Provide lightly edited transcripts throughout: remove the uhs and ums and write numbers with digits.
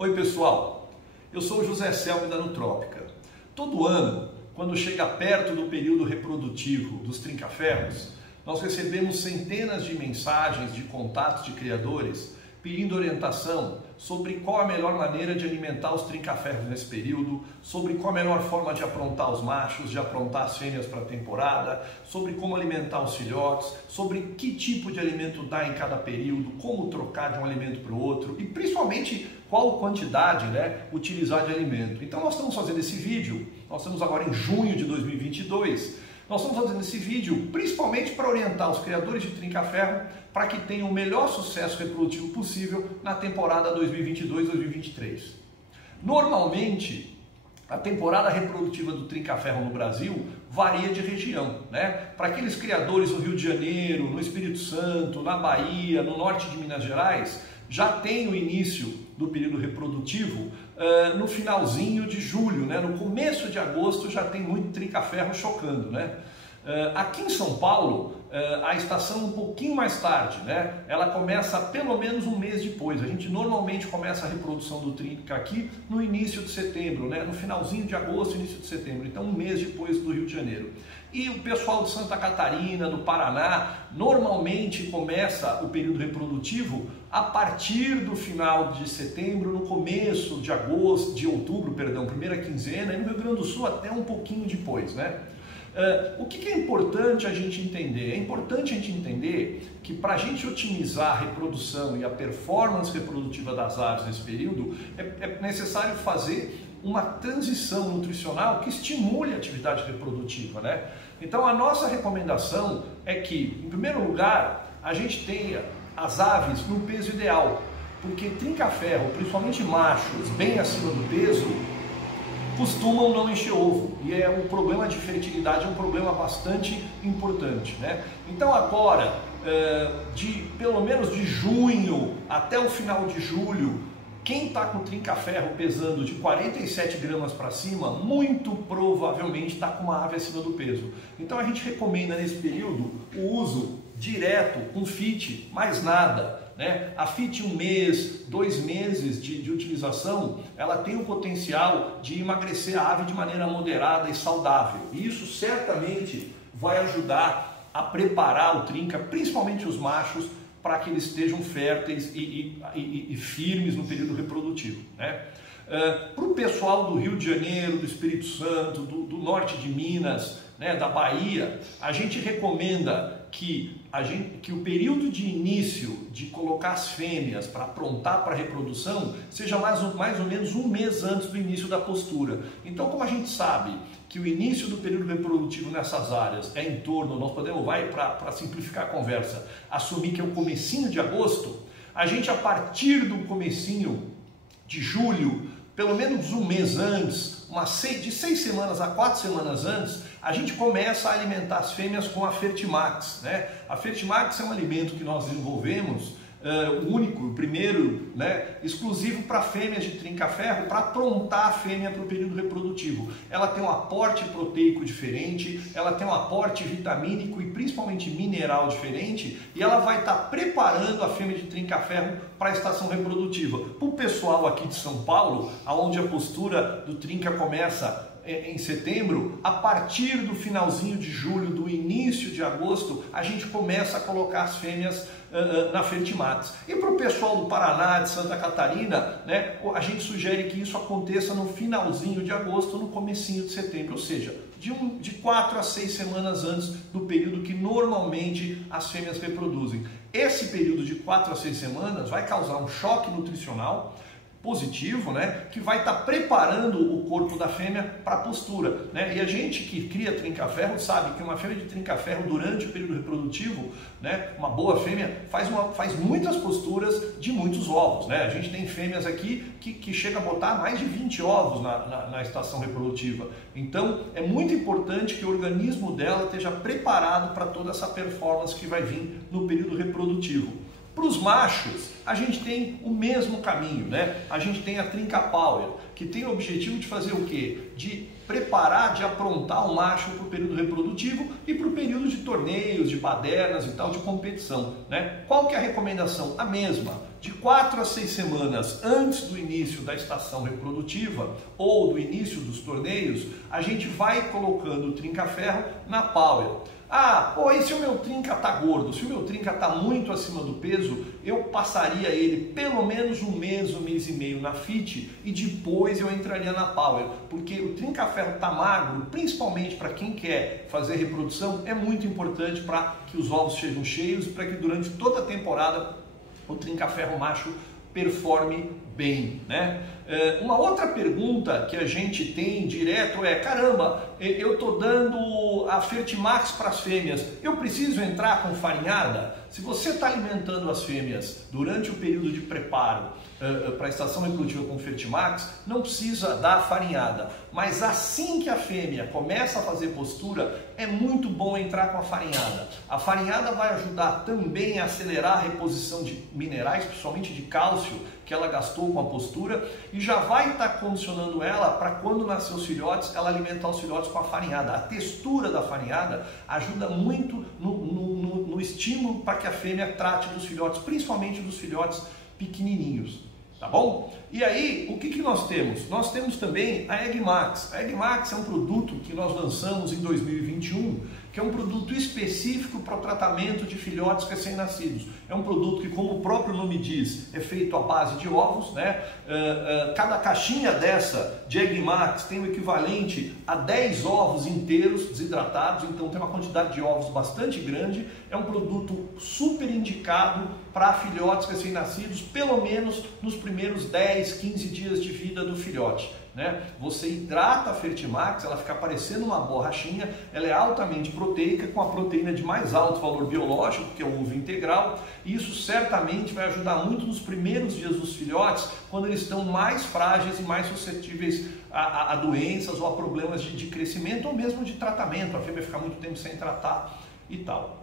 Oi pessoal, eu sou o José Selmi da Nutrópica. Todo ano, quando chega perto do período reprodutivo dos trinca-ferros, nós recebemos centenas de mensagens de contatos de criadores pedindo orientação sobre qual a melhor maneira de alimentar os trinca-ferros nesse período, sobre qual a melhor forma de aprontar os machos, de aprontar as fêmeas para a temporada, sobre como alimentar os filhotes, sobre que tipo de alimento dar em cada período, como trocar de um alimento para o outro e principalmente qual quantidade utilizar de alimento. Então nós estamos fazendo esse vídeo, nós estamos agora em junho de 2022, nós estamos fazendo esse vídeo principalmente para orientar os criadores de trinca-ferro para que tenham o melhor sucesso reprodutivo possível na temporada 2022-2023. Normalmente, a temporada reprodutiva do trinca-ferro no Brasil varia de região, Para aqueles criadores no Rio de Janeiro, no Espírito Santo, na Bahia, no norte de Minas Gerais, já tem o início do período reprodutivo no finalzinho de julho, no começo de agosto já tem muito trinca-ferro chocando, Aqui em São Paulo, a estação um pouquinho mais tarde, Ela começa pelo menos um mês depois. A gente normalmente começa a reprodução do trinca aqui no início de setembro, No finalzinho de agosto, início de setembro. Então um mês depois do Rio de Janeiro. E o pessoal de Santa Catarina, do Paraná, normalmente começa o período reprodutivo a partir do final de setembro, no começo de agosto, de outubro, perdão, primeira quinzena, e no Rio Grande do Sul até um pouquinho depois, O que é importante a gente entender? É importante a gente entender que para a gente otimizar a reprodução e a performance reprodutiva das aves nesse período, é necessário fazer uma transição nutricional que estimule a atividade reprodutiva, Então a nossa recomendação é que, em primeiro lugar, a gente tenha as aves no peso ideal, porque trinca-ferro, principalmente machos bem acima do peso, costumam não encher ovo, e um problema de fertilidade é um problema bastante importante, Então agora, pelo menos de junho até o final de julho, quem está com trinca-ferro pesando de 47 gramas para cima, muito provavelmente está com uma ave acima do peso. Então a gente recomenda nesse período o uso direto com FIT, mais nada. A FIT 1 mês, 2 meses de utilização, ela tem o potencial de emagrecer a ave de maneira moderada e saudável. E isso certamente vai ajudar a preparar o trinca, principalmente os machos, para que eles estejam férteis e firmes no período reprodutivo. Para o pessoal do Rio de Janeiro, do Espírito Santo, do norte de Minas, da Bahia, a gente recomenda que o período de início de colocar as fêmeas para aprontar para a reprodução seja mais ou menos um mês antes do início da postura. Então, como a gente sabe que o início do período reprodutivo nessas áreas é em torno, nós podemos, para simplificar a conversa, assumir que é o comecinho de agosto, a gente a partir do comecinho de julho, pelo menos um mês antes, de 6 semanas a 4 semanas antes, a gente começa a alimentar as fêmeas com a Fertimax. A Fertimax é um alimento que nós desenvolvemos, o único, o primeiro, exclusivo para fêmeas de trinca-ferro, para aprontar a fêmea para o período reprodutivo. Ela tem um aporte proteico diferente, ela tem um aporte vitamínico e principalmente mineral diferente, e ela vai estar preparando a fêmea de trinca-ferro para a estação reprodutiva. Para o pessoal aqui de São Paulo, onde a postura do trinca começa em setembro, a partir do finalzinho de julho, do início de agosto, a gente começa a colocar as fêmeas na Fertimax. E para o pessoal do Paraná, de Santa Catarina, a gente sugere que isso aconteça no finalzinho de agosto, no comecinho de setembro, ou seja, de 4 a 6 semanas antes do período que normalmente as fêmeas reproduzem. Esse período de 4 a 6 semanas vai causar um choque nutricional positivo, que vai estar preparando o corpo da fêmea para a postura, E a gente que cria trinca-ferro sabe que uma fêmea de trinca-ferro durante o período reprodutivo, uma boa fêmea faz muitas posturas de muitos ovos, A gente tem fêmeas aqui que chega a botar mais de 20 ovos na estação reprodutiva. Então é muito importante que o organismo dela esteja preparado para toda essa performance que vai vir no período reprodutivo. Para os machos, a gente tem o mesmo caminho, A gente tem a Trinca Power, que tem o objetivo de fazer o quê? De preparar, de aprontar o macho para o período reprodutivo e para o período de torneios, de badernas e tal, de competição, Qual que é a recomendação? A mesma. de 4 a 6 semanas antes do início da estação reprodutiva ou do início dos torneios, a gente vai colocando o trinca-ferro na power. Ah, pô, e se o meu trinca tá gordo, se o meu trinca tá muito acima do peso, eu passaria ele pelo menos um mês e meio na fit e depois eu entraria na power, porque o trinca-ferro tá magro, principalmente para quem quer fazer reprodução, é muito importante para que os ovos sejam cheios, para que durante toda a temporada o trinca-ferro macho performe bem, né? Uma outra pergunta que a gente tem direto é: caramba, eu tô dando a Fertimax para as fêmeas, eu preciso entrar com farinhada? Se você está alimentando as fêmeas durante o período de preparo para a estação reprodutiva com Fertimax, não precisa dar farinhada, mas assim que a fêmea começa a fazer postura, é muito bom entrar com a farinhada. A farinhada vai ajudar também a acelerar a reposição de minerais, principalmente de cálcio, que ela gastou com a postura, e já vai estar condicionando ela para quando nascer os filhotes, ela alimentar os filhotes com a farinhada. A textura da farinhada ajuda muito no estímulo para que a fêmea trate dos filhotes, principalmente dos filhotes pequenininhos, tá bom? E aí, o que nós temos? Nós temos também a Eggmax. A Eggmax é um produto que nós lançamos em 2021, que é um produto específico para o tratamento de filhotes recém-nascidos. É um produto que, como o próprio nome diz, é feito à base de ovos, né? Cada caixinha dessa de Eggmax tem o equivalente a 10 ovos inteiros desidratados, então tem uma quantidade de ovos bastante grande. É um produto super indicado para filhotes recém-nascidos, pelo menos nos primeiros 10, 15 dias de vida do filhote, né? Você hidrata a Fertimax, ela fica parecendo uma borrachinha, ela é altamente proteica, com a proteína de mais alto valor biológico, que é o ovo integral, e isso certamente vai ajudar muito nos primeiros dias dos filhotes, quando eles estão mais frágeis e mais suscetíveis a doenças ou a problemas de crescimento ou mesmo de tratamento, a fêmea fica muito tempo sem tratar e tal.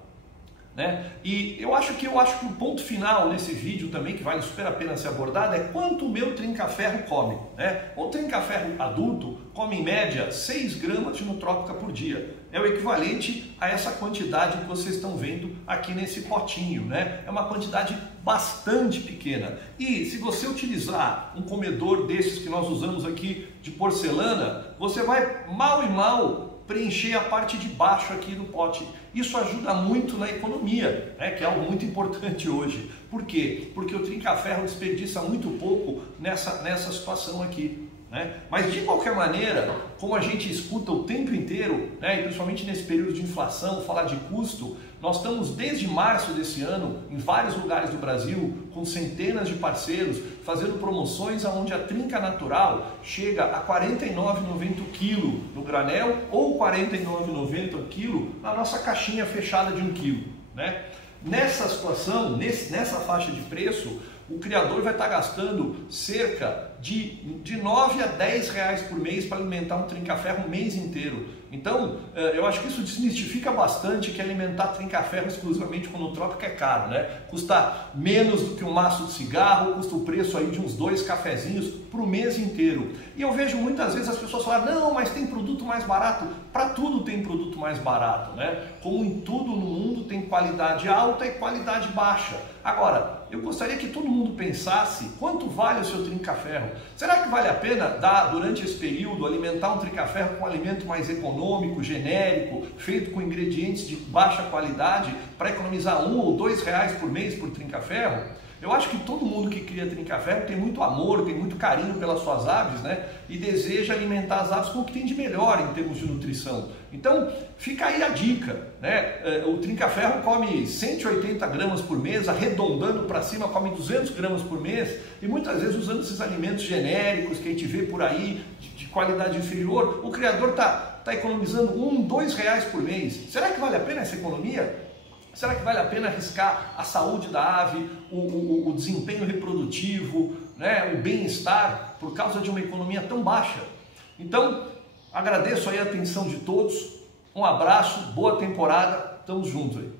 Né? E eu acho que o ponto final nesse vídeo também, que vale super a pena ser abordado, é quanto o meu trinca-ferro come, né? O trinca-ferro adulto come em média 6 gramas de nutrópica por dia. É o equivalente a essa quantidade que vocês estão vendo aqui nesse potinho, né? É uma quantidade bastante pequena. E se você utilizar um comedor desses que nós usamos aqui de porcelana, você vai mal e mal preencher a parte de baixo aqui do pote. Isso ajuda muito na economia, né, que é algo muito importante hoje. Por quê? Porque o trinca-ferro desperdiça muito pouco nessa situação aqui, né? Mas de qualquer maneira, como a gente escuta o tempo inteiro, né, e principalmente nesse período de inflação, falar de custo, nós estamos desde março desse ano, em vários lugares do Brasil, com centenas de parceiros, fazendo promoções onde a trinca natural chega a R$ 49,90 o quilo no granel ou R$ 49,90 o quilo na nossa caixinha fechada de 1 quilo, né? Nessa situação, nessa faixa de preço, o criador vai estar gastando cerca de 9 a 10 reais por mês para alimentar um trinca-ferro um mês inteiro. Então, eu acho que isso desmistifica bastante que alimentar trinca-ferro exclusivamente com nutrópica é caro, né? Custa menos do que um maço de cigarro, custa o preço aí de uns 2 cafezinhos para o mês inteiro. E eu vejo muitas vezes as pessoas falar: não, mas tem produto mais barato. Para tudo tem produto mais barato, né? Como em tudo no mundo tem qualidade alta e qualidade baixa. Agora, eu gostaria que todo mundo pensasse quanto vale o seu trinca-ferro. Será que vale a pena durante esse período, alimentar um trinca-ferro com um alimento mais econômico, genérico, feito com ingredientes de baixa qualidade, para economizar R$ 1 ou R$ 2 por mês por trinca-ferro? Eu acho que todo mundo que cria trinca-ferro tem muito amor, tem muito carinho pelas suas aves, né? E deseja alimentar as aves com o que tem de melhor em termos de nutrição. Então, fica aí a dica, né? O trinca-ferro come 180 gramas por mês, arredondando para cima, come 200 gramas por mês, e muitas vezes usando esses alimentos genéricos que a gente vê por aí, de qualidade inferior, o criador está economizando R$ 1, R$ 2 por mês. Será que vale a pena essa economia? Será que vale a pena arriscar a saúde da ave, o desempenho reprodutivo, né, o bem-estar, por causa de uma economia tão baixa? Então, agradeço aí a atenção de todos, um abraço, boa temporada, estamos juntos aí.